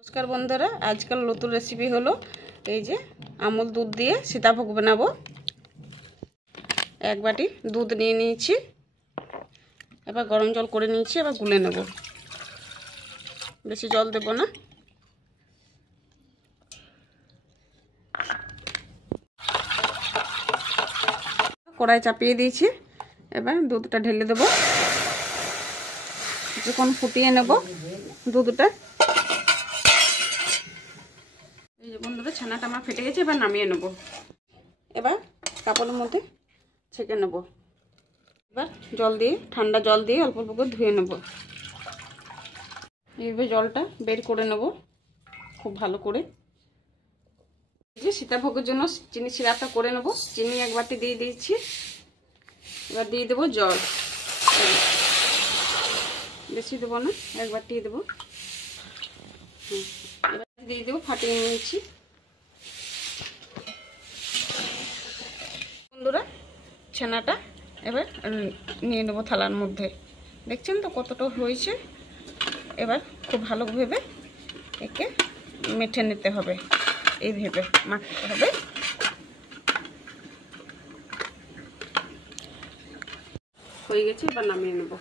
नमस्कार बंधुरा आजकल नतून रेसिपि हलो এই যে আমুল দুধ দিয়ে সীতাভোগ বানাবো। এক বাটি দুধ নিয়ে নিয়েছি, এবার গরম জল করে নিয়েছি, এবার গুলে নেব। বেশি জল দেব না। কড়াই চাপিয়ে দিয়েছি, এবার দুধটা ঢেলে দেব। কিছুক্ষণ ফুটিয়ে নেব দুধটা। এই যে বন্ধুরা ছানাটা আমার ফেটে গেছে, এবার নামিয়ে নেব। এবার কাপড়ের মধ্যে ছেঁকে নেব। এবার জল দিয়ে ঠান্ডা জল দিয়ে অল্প অল্প করে ধুয়ে নেব। এইভাবে জলটা বের করে নেব খুব ভালো করে। এই যে সীতাভোগের জন্য চিনি সিরাপটা করে নেব। চিনি এক বাটি দিয়ে দিয়েছি, এবার দিয়ে দেবো জল। বেশি দেবো না, এক বাটি দেবো। এবার দিয়ে দেবো, ফাটিয়ে নিয়েছি। বন্ধুরা ছানাটা এবার নিয়ে নেবো থালার মধ্যে। দেখছেন তো কতটা হয়েছে। এবার খুব ভালোভাবে একে মেখে নিতে হবে, এইভাবে মাখতে হবে। হয়ে গেছে, এবার নামিয়ে নেব।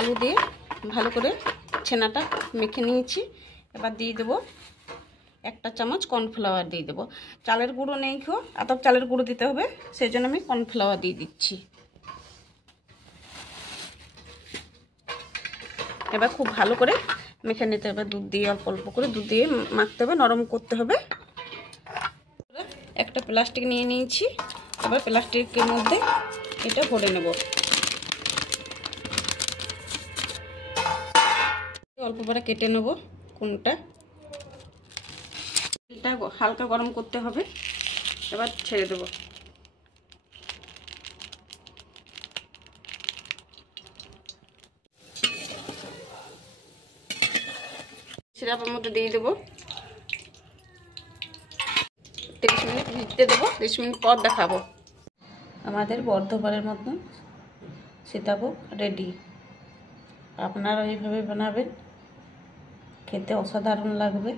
আলু দিয়ে ভালো করে ছানাটা মেখে নিয়েছি। এবার দিয়ে দেবো একটা চামচ কর্নফ্লাওয়ার দিয়ে দেবো। চালের গুঁড়ো নেই, আতপ চালের গুঁড়ো দিতে হবে, সেই জন্য আমি কর্নফ্লাওয়ার দিয়ে দিচ্ছি। এবার খুব ভালো করে মেখে নিতে হবে। দুধ দিয়ে অল্প অল্প করে দুধ দিয়ে মাখতে হবে, নরম করতে হবে। একটা প্লাস্টিক নিয়ে নিয়েছি, এবার প্লাস্টিকের মধ্যে এটা ভরে নেব। অল্প করে কেটে নেব কোনটা। এটা হালকা গরম করতে হবে, এবার ছেড়ে দেব। সিরাপের মধ্যে দিয়ে দেবো। 30 মিনিট ভিজতে দেবো, 30 মিনিট পর দেখাবো। আমাদের বর্ধমানের মতন সীতাভোগ রেডি। আপনারা এইভাবে বানাবেন, খেতে অসাধারণ লাগবে।